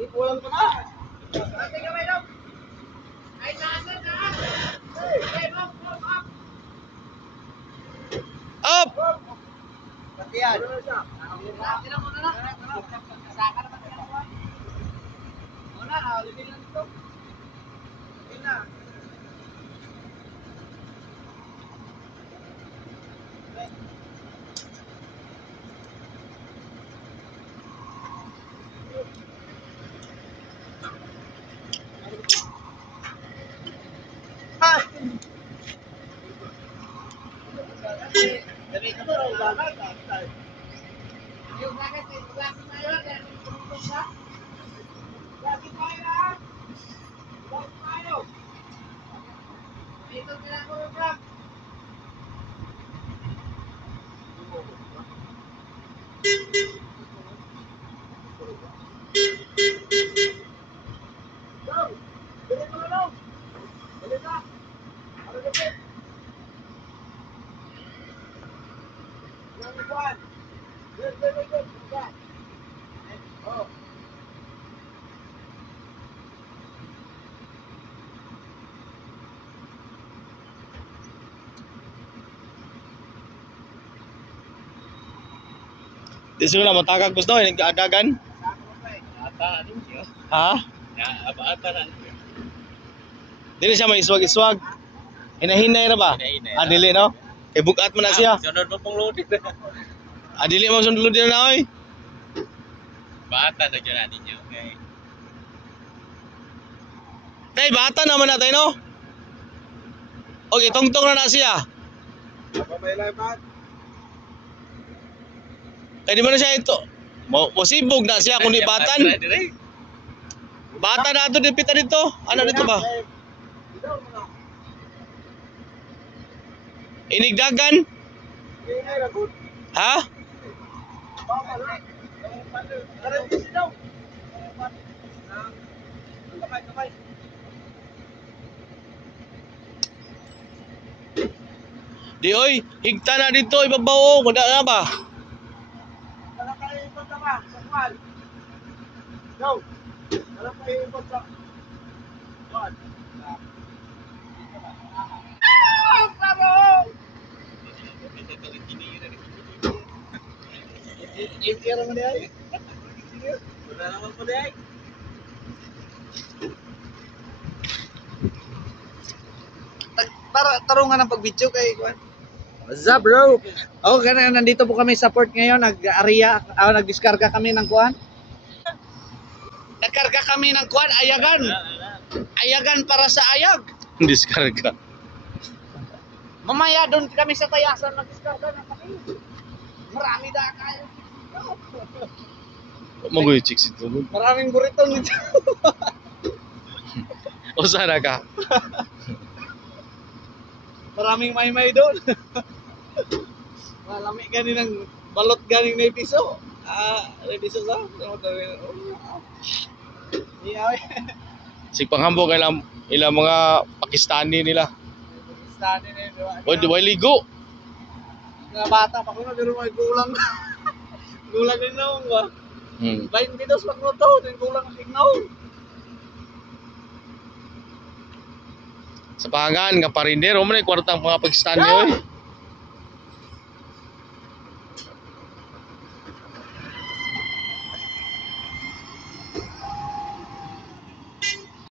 Ipulang ko na. Up! Patiyan. Di siguro mo tagag gusto nag-agagan. Ata, ano siya? Ha? Ata na. Dili siya may iswag-iswag. Hinahinay na ba? Hinahinay. Ah, dili no? Kay bugat mo na siya. Sunod mo pong loaded. Ah, dili mo sundulod din na oy. Bata na dyan natin niyo. Okay. Tay bata naman natin no. Okay, tungtong na siya. May laban. Kaya di mo na siya ito. Masibog na siya kung di batan. Bata na ito, dipita dito. Ano dito ba? Inigdagan? Ha? Di oy, higta na dito, ibabaw. Kunda na ba? Tarungan ng pag-video kay Juan. What's up, bro? Oh, ganun, nandito po kami sa port ngayon. Nag-diskarga kami ng kuan. Nagkarga kami ng kuan, ayagan. Ayagan para sa ayag. Diskarga. Mamaya doon kami sa tayasan nag-diskarga na kami. Marami na kayo. Magoy chicks ito. Maraming burrito nito. O sana ka? Maraming may doon. Malami ganin ng balot ganing na piso. Piso sa? Sigpanghambo kay ilang mga Pakistani nila. Pakistani na yun. O, di ba ligo? Mga bata pa ko na, pero may gulang. Gulang din naman ba? 20 dos pag mo to, gulang ang signaw. Sa pangan, nga parinder, o man ay kwartang mga Pakistani, oy.